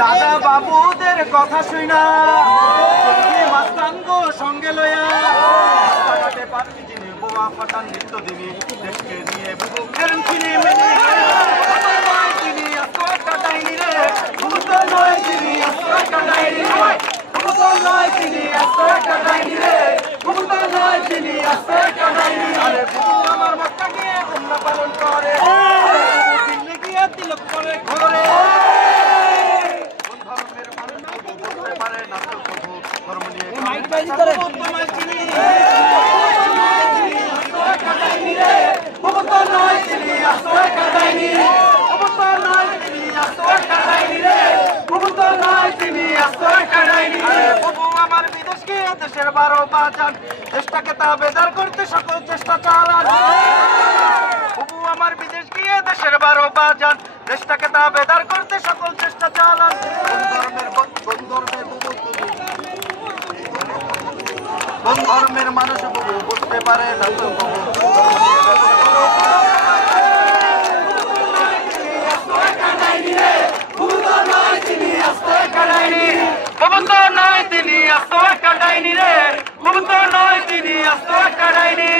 দাদা বাবুদের কথা শুনা মাস্তাঙ্গ সঙ্গে লয়া কাটাতে পারবি যিনি বোমা ফাটান নিত্য দিনী দেশকে নিয়ে বুকের চিনি মেনে তিনি আশ্রয় কাটাইনি রে ভূতল নয় তিনি আশ্রয় কাটাইনি রে ভূতল নয় তিনি আশ্রয় কাটাইনি রে ভূতল নয় তিনি আশ্রয় কাটাইনি আরে বুবু আমার মক্কাকে অন্য পালন করে দিল্লি গিয়ে তিলক করে ঘরে ধর্মের মানুষ বলতে পারে না তো প্রভু ধর্ম নিয়ে মাইক বাজি করে তোমায় চিনি আশ্রয় কাটাইনি রে ভূতল নয় তিনি আশ্রয় কাটাইনি ভূতল নয় তিনি আশ্রয় কাটাইনি রে ভূতল নয় তিনি আশ্রয় কাটাইনি রে প্রভু আমার বিদেশকে দেশের 12 বাজান দেশটাকে তাবেদার করতে সকল চেষ্টা চালান প্রভু আমার বিদেশ গিয়ে দেশের 12 বাজান দেশটাকে তাবেদার করতে সকল চেষ্টা চালান কোন ধর্মের মানুষ বুঝতে পারে না তো তিনি আশ্রয় কাটাইনি রে ভূতল নয় তিনি আশ্রয় কাটাইনি।